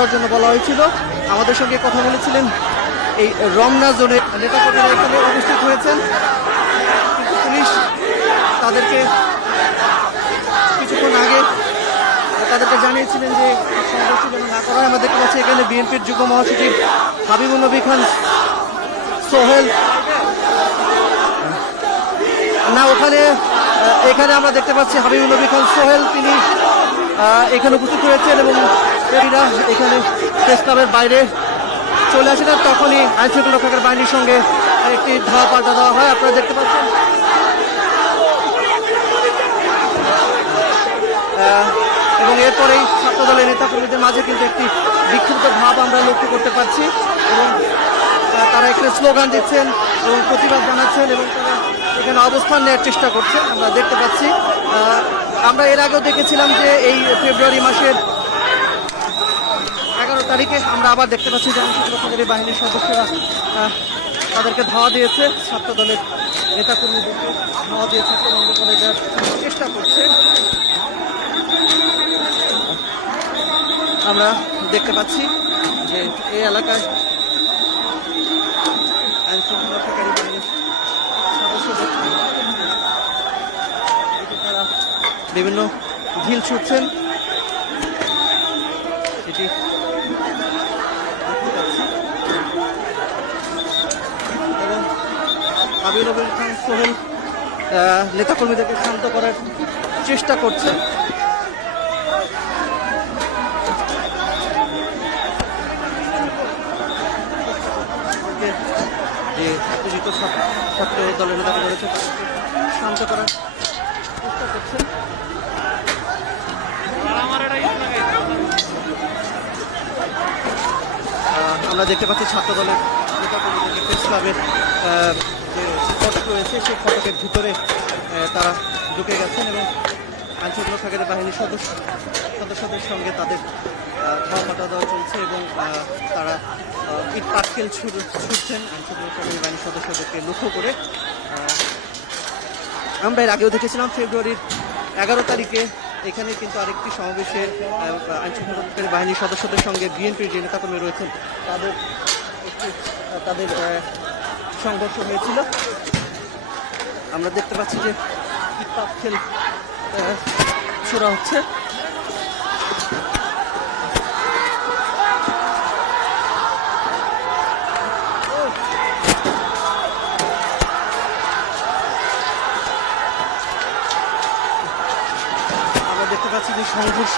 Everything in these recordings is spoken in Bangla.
করার জন্য বলা হয়েছিল। আমাদের সঙ্গে কথা বলেছিলেন এই রমনা জোনের নেতাকর্মীরা এখানে উপস্থিত হয়েছেন। কিন্তু পুলিশ তাদেরকে কিছুক্ষণ আগে তাদেরকে জানিয়েছিলেন যে সমাবেশ যেন না করা আমরা দেখতে পাচ্ছি এখানে বিএনপির যুগ্ম মহাসচিব হাবিবুল নবী খান সোহেল। না, ওখানে এখানে আমরা দেখতে পাচ্ছি হাবিবুল নবী খান সোহেল। তিনি এখানে উপস্থিত হয়েছেন এবং এরা এখানে প্রেস ক্লাবের বাইরে চলে আসেন আর তখনই আইন শৃঙ্খলা রক্ষাকারী বাহিনীর সঙ্গে একটি ধাওয়া পাল্টা দেওয়া হয়। আপনারা দেখতে পাচ্ছেন। এবং এরপরেই ছাত্র দলের নেতাকর্মীদের মাঝে কিন্তু একটি বিক্ষুব্ধ ভাব আমরা লক্ষ্য করতে পারছি। এবং তারা এখানে স্লোগান দিচ্ছেন এবং প্রতিবাদ জানাচ্ছেন এবং তারা এখানে অবস্থান নেওয়ার চেষ্টা করছেন, আমরা দেখতে পাচ্ছি। আমরা এর আগেও দেখেছিলাম যে এই ফেব্রুয়ারি মাসের তারিখে আমরা আবার দেখতে পাচ্ছি যে আইনশৃঙ্খলা বাহিনীর সদস্যরা তাদেরকে ধাওয়া দিয়েছে। ছাত্র দলের নেতাকর্মীদেরকে ধাওয়া দিয়ে ছাত্রবন্ধ করে দেওয়ার চেষ্টা করছে। আমরা দেখতে পাচ্ছি যে এই এলাকায় আইন শৃঙ্খলা রক্ষাকারী বাহিনীর সদস্যদের তারা বিভিন্ন ঢিল ছুটছেন এটি দেখতে পাচ্ছি এবং খান সোহেল নেতাকর্মীদেরকে শান্ত করার চেষ্টা করছে যে ছাত্র দলের নেতা রয়েছে শান্ত করার চেষ্টা করছেন। আহ, আমরা দেখতে পাচ্ছি ছাত্র দলের নেতাকর্মীদেরকে প্রেস ক্লাবের ফটক রয়েছে, সেই ফটকের ভিতরে তারা ঢুকে গেছেন এবং আইনশৃঙ্খলা রক্ষাকারী বাহিনীর সদস্য, সদস্যদের সঙ্গে তাদের ধাওয়া পাটা দেওয়া চলছে এবং তারা ইট পাটকেল ছুট- ছুটছেন আইনশৃঙ্খলা রক্ষাকারী বাহিনীর সদস্যদেরকে লক্ষ্য করে আমরা এর আগেও দেখেছিলাম ফেব্রুয়ারির এগারো তারিখে এখানে কিন্তু আরেকটি সমাবেশে আইনশৃঙ্খলাকারী বাহিনীর সদস্যদের সঙ্গে বিএনপির যে নেতাকর্মী রয়েছেন, তাদের তাদের সংঘর্ষ হয়েছিল। আমরা দেখতে পাচ্ছি যে ইটপাত খেল ছোড়া হচ্ছে। আমরা দেখতে পাচ্ছি যে সংঘর্ষ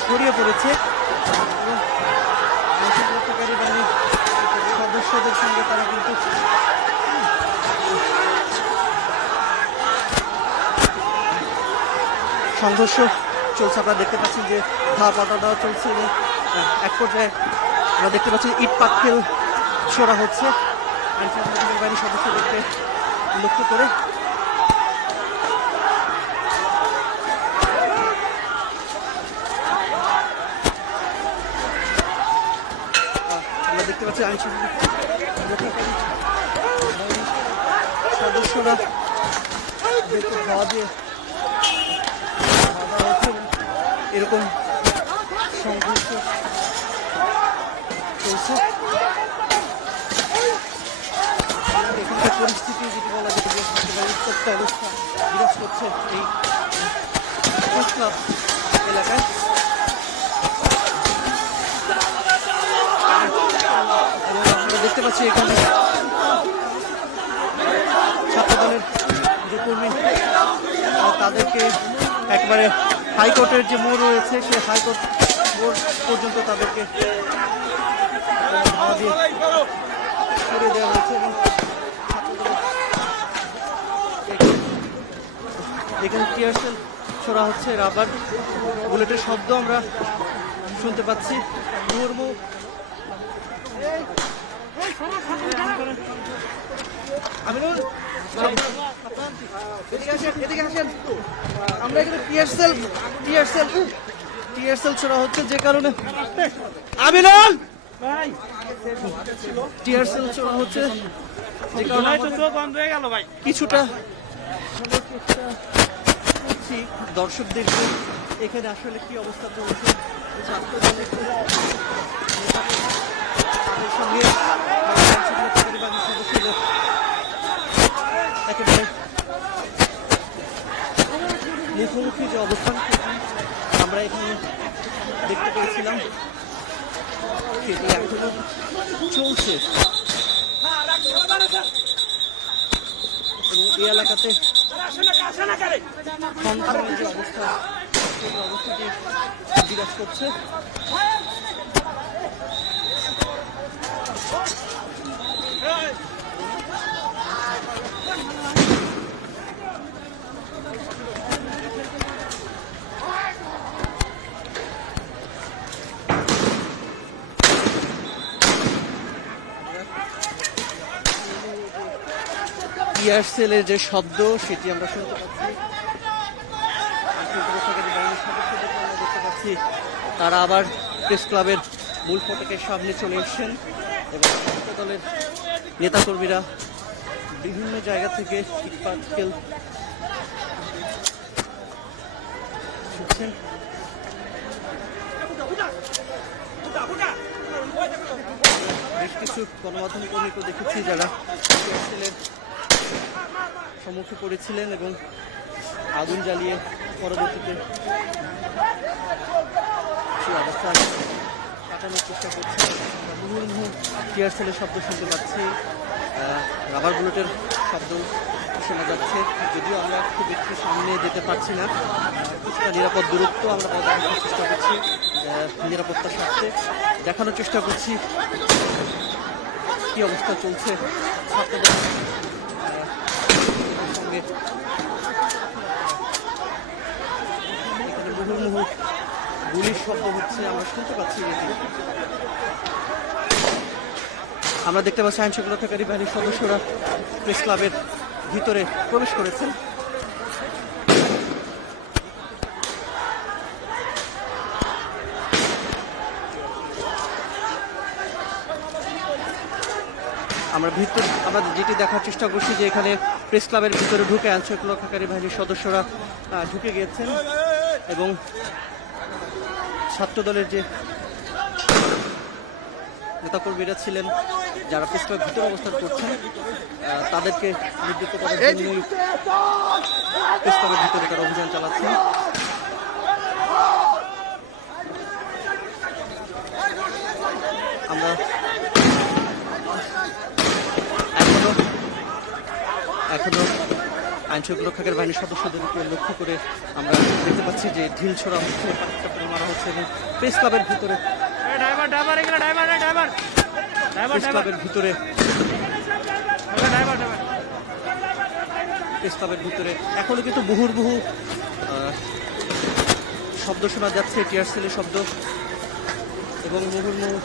ছড়িয়ে পড়েছে। রক্ষাকারী বাহিনীর সদস্যদের সঙ্গে তারা কিন্তু সংঘর্ষ চলছে। আপনারা দেখতে পাচ্ছেন যে ধাওয়া পাটা দেওয়া চলছে। এবং আহ, এক পর্যায়ে আমরা দেখতে পাচ্ছি ইট পাটকেল ছোড়া হচ্ছে। বাহিনীর সদস্যদেরকে লক্ষ্য করে আমরা দেখতে পাচ্ছি আইন সদস্যরা দিয়ে খাওয়া দাওয়া হচ্ছে এবং এরকম সংঘর্ষ এখানকার পরিস্থিতি যদি বলা যায় যে উত্তপ্ত অবস্থা বিরাজ করছে এই এলাকায়। আমরা দেখতে পাচ্ছি এখানে ছাত্র দলের যে কর্মী, তাদেরকে একবারে হাইকোর্টের যে মোড় রয়েছে সেই হাইকোর্ট মোড় পর্যন্ত তাদেরকে দেওয়া এখানে টিয়ারসেল ছোড়া হচ্ছে, রাবার বুলেটের শব্দ আমরা শুনতে পাচ্ছি। আমিনুল এদিকে আসেন এদিকে আসেন। আমরা এখানে টিয়ারসেল টিয়ারসেল টিয়ারসেল ছোড়া হচ্ছে যে কারণে আমিনুল! টিয়ারসেল ছোড়া হচ্ছে যে কারণে আমাদের কিছুটা করছি দর্শকদেরকে এখানে আসলে কি অবস্থা চলছে? ছাত্রদলের তাদের সঙ্গে আইনশৃঙ্খলা পরিবারের সদস্যদের একেবারে মুখোমুখি যে অবস্থান আমরা এখানে দেখতে পেয়েছিলাম সেটি এখনও চলছে। এবং এই এলাকাতে সন্ত্রাসের যে অবস্থা, সেই অবস্থাটি বিরাজ করছে। ইয়ারসেলের যে শব্দ, সেটি আমরা শুনতে পাচ্ছি। তারা আবার প্রেস ক্লাবের মূল ফটকের সামনে চলে এসেছেন এবং দলের নেতাকর্মীরা বিভিন্ন জায়গা থেকে ইটপাটকেল ছুটছেন বেশ কিছু গণমাধ্যম কর্মীকে দেখেছি যারা সম্মুখে পড়েছিলেন এবং আগুন জ্বালিয়ে পরবর্তীতে সেই অবস্থান কাটানোর চেষ্টা করছে। মুহুর্মুহু টিয়ার সেলের শব্দ শুনতে পাচ্ছি। রাবার বুলেটের শব্দ শোনা যাচ্ছে। যদিও আমরা খুব একটু সামনে যেতে পারছি না। কিছুটা নিরাপদ দূরত্ব আমরা দেখানোর চেষ্টা করছি। নিরাপত্তার স্বার্থে দেখানোর চেষ্টা করছি। কি অবস্থা চলছে ছাত্রদের মুহুর্মুহু গুলির শব্দ হচ্ছে, আমরা শুনতে পাচ্ছি আমরা দেখতে পাচ্ছি আইনশৃঙ্খলা থাকারী বাহিনীর সদস্যরা প্রেস ক্লাবের ভিতরে প্রবেশ করেছেন। ভিতর আমরা যেটি দেখার চেষ্টা করছি যে এখানে প্রেস ক্লাবের ভিতরে ঢুকে আইন শৃঙ্খলাকারী বাহিনীর সদস্যরা ঢুকে গিয়েছেন এবং ছাত্রদলের যে নেতাকর্মীরা ছিলেন যারা প্রেস ক্লাবের ভিতরে অবস্থান করছেন তাদেরকে নিবৃত্ত করার জন্যই প্রেস ক্লাবের ভিতরে তারা অভিযান চালাচ্ছেন আমরা এখনও আইন শৃঙ্খলা বাহিনীর সদস্যদেরকে লক্ষ্য করে আমরা দেখতে পাচ্ছি যে ঢিল ছোড়া হচ্ছে পাটকাপড় মারা হচ্ছে এবং প্রেস ক্লাবের ভিতরে প্রেস ক্লাবের ভিতরে প্রেস ক্লাবের ভিতরে এখনও কিন্তু আহ, শব্দ শোনা যাচ্ছে টিয়ারসেলের শব্দ। এবং মুহুর্মুহু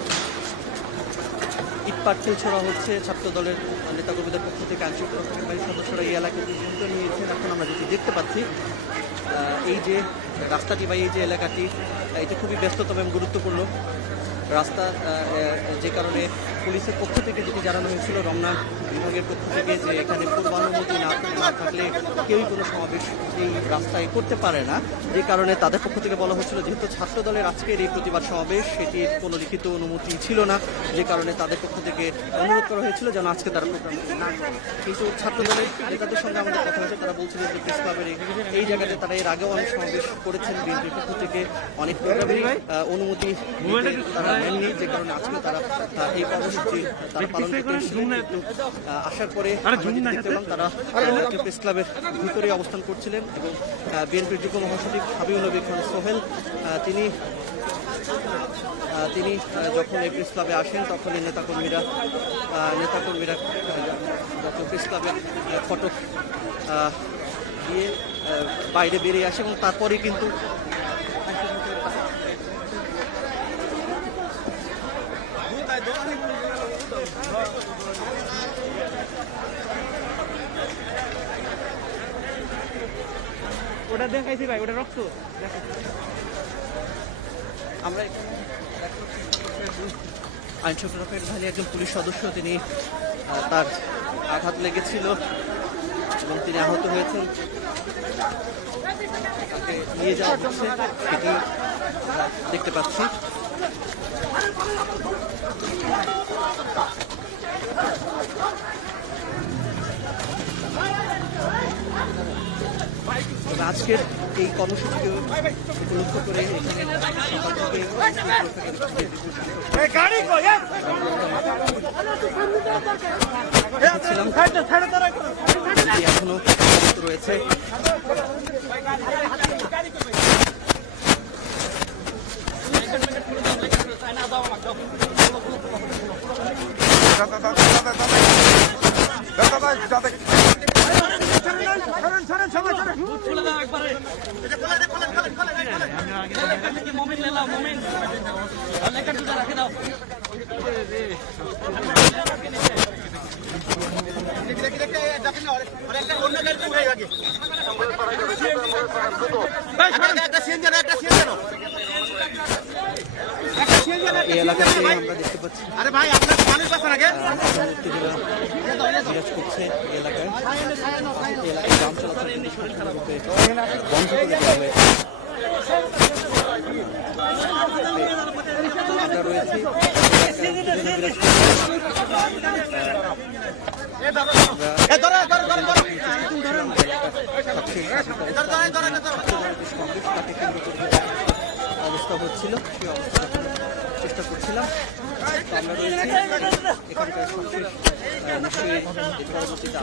ইট পাটকেল ছোড়া হচ্ছে ছাত্র দলের নেতাকর্মীদের পক্ষ থেকে আঞ্চলিক বাহিনীর সদস্যরা এই এলাকায় সিদ্ধান্ত নিয়েছেন, এখন আমরা যেটি দেখতে পাচ্ছি এই যে রাস্তাটি বা এই যে এলাকাটি এটি খুবই ব্যস্ততম এবং গুরুত্বপূর্ণ। রাস্তা যে কারণে পুলিশের পক্ষ থেকে যেটি জানানো হয়েছিল রমনা বিভাগের পক্ষ থেকে যে এখানে পূর্বানুমতি না না থাকলে কেউই কোনো সমাবেশ এই রাস্তায় করতে পারে না। যে কারণে তাদের পক্ষ থেকে বলা হচ্ছিল যেহেতু ছাত্র দলের আজকের এই প্রতিবাদ সমাবেশ সেটির কোনো লিখিত অনুমতি ছিল না। যে কারণে তাদের পক্ষ থেকে অনুরোধ করা হয়েছিল যেন আজকে তারা প্রোগ্রাম না। কিন্তু ছাত্র দলের নেতাদের সঙ্গে আমাদের কথা হয়েছে তারা বলছিলেন যে প্রেস ক্লাবের এই- জায়গাতে তারা এর আগেও অনেক সমাবেশ করেছেন। বিএনপির পক্ষ থেকে অনেক প্রোগ্রামেরই আহ, অনুমতি তারা নেননি। যে কারণে আজকে তারা এই কর্মসূচি তারা পালন করতে এসেছিলেন। কিন্তু আহ, আসার পরে দেখতে পেলাম তারা প্রেস ক্লাবের ভিতরে অবস্থান করছিলেন এবং বিএনপির যুগ্ম মহাসচিব হাবিবুল নবী খান সোহেল তিনি তিনি যখন এই প্রেস ক্লাবে আসেন তখন এই নেতাকর্মীরা নেতাকর্মীরা যখন প্রেস ফটক আহ, দিয়ে বাইরে বেরিয়ে আসে এবং তারপরেই কিন্তু ওটা দেখাইছি ভাই, ওটা রক্ত। আমরা আইন শৃঙ্খলা বাহিনী একজন পুলিশ সদস্য, তিনি তার আঘাত লেগেছিল এবং তিনি আহত হয়েছেন। নিয়ে যাওয়া হচ্ছে, সেটি দেখতে পাচ্ছি। আজকের এই কর্মসূচিকে উপলক্ষ করে এখানে সকাল থেকে দেখেছিলাম এটি এখনও অব্যাহত রয়েছে এই এলাকাতে আমরা দেখতে পাচ্ছি আরে ভাই আপনার করছে এলাকায়। এলাকায় যান চলাচল বন্ধ করে দেওয়া হয়েছে আমরা রয়েছি অবস্থা হচ্ছিল সেই অবস্থা চেষ্টা করছিলাম। তো আমরা রয়েছি এখানকার সবশেষ নিশ্চয়ই পরবর্তীতে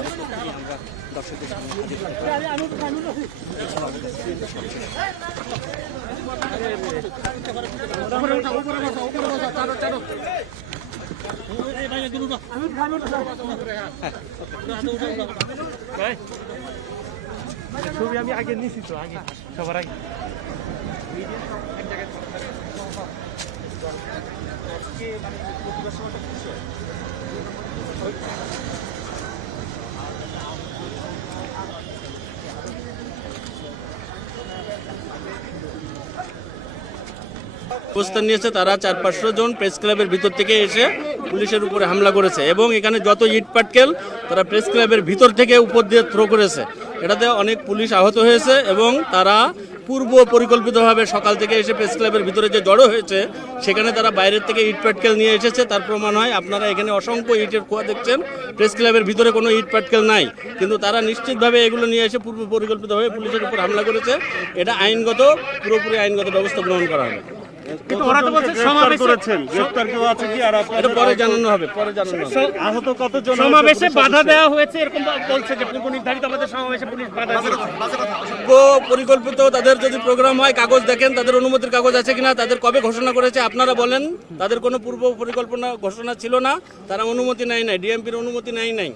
আরও ছবি আমি আগে নিছি তো আগে সবার আগে অবস্থান নিয়েছে তারা চার পাঁচশো জন, প্রেস ক্লাবের ভিতর থেকে এসে পুলিশের উপরে হামলা করেছে এবং এখানে যত ইট পাটকেল তারা প্রেস ক্লাবের ভিতর থেকে উপর দিয়ে থ্রো করেছে। এটাতে অনেক পুলিশ আহত হয়েছে এবং তারা পূর্ব পরিকল্পিতভাবে সকাল থেকে এসে প্রেস ক্লাবের ভিতরে যে জড়ো হয়েছে, সেখানে তারা বাইরের থেকে ইট প্যাটকেল নিয়ে এসেছে। তার প্রমাণ হয়, আপনারা এখানে অসংখ্য ইটের খোয়া দেখছেন। প্রেস ক্লাবের ভিতরে কোনো ইট প্যাটকেল নাই। কিন্তু তারা নিশ্চিতভাবে এগুলো নিয়ে এসে পূর্ব পরিকল্পিতভাবে পুলিশের উপর হামলা করেছে। এটা আইনগত, পুরোপুরি আইনগত ব্যবস্থা গ্রহণ করা হবে। কিন্তু ওরা তো বলছে সমাবেশে করেছেন। গ্রেফতার কেউ আছে কি? আর এটা পরে জানানো হবে পরে জানানো হবে। আহত কতজন সমাবেশে বাধা দেওয়া হয়েছে এরকম বলছে যে পূর্ব নির্ধারিত আমাদের সমাবেশে পুলিশ বাধা দিয়েছে। পরিকল্পিত তাদের যদি প্রোগ্রাম হয় কাগজ দেখেন তাদের অনুমতির কাগজ আছে কিনা তাদের কবে ঘোষণা করেছে আপনারা বলেন। তাদের কোনো পূর্ব পরিকল্পনা ঘোষণা ছিল না তারা অনুমতি নেয় নাই ডিএমপির অনুমতি নেয় নাই।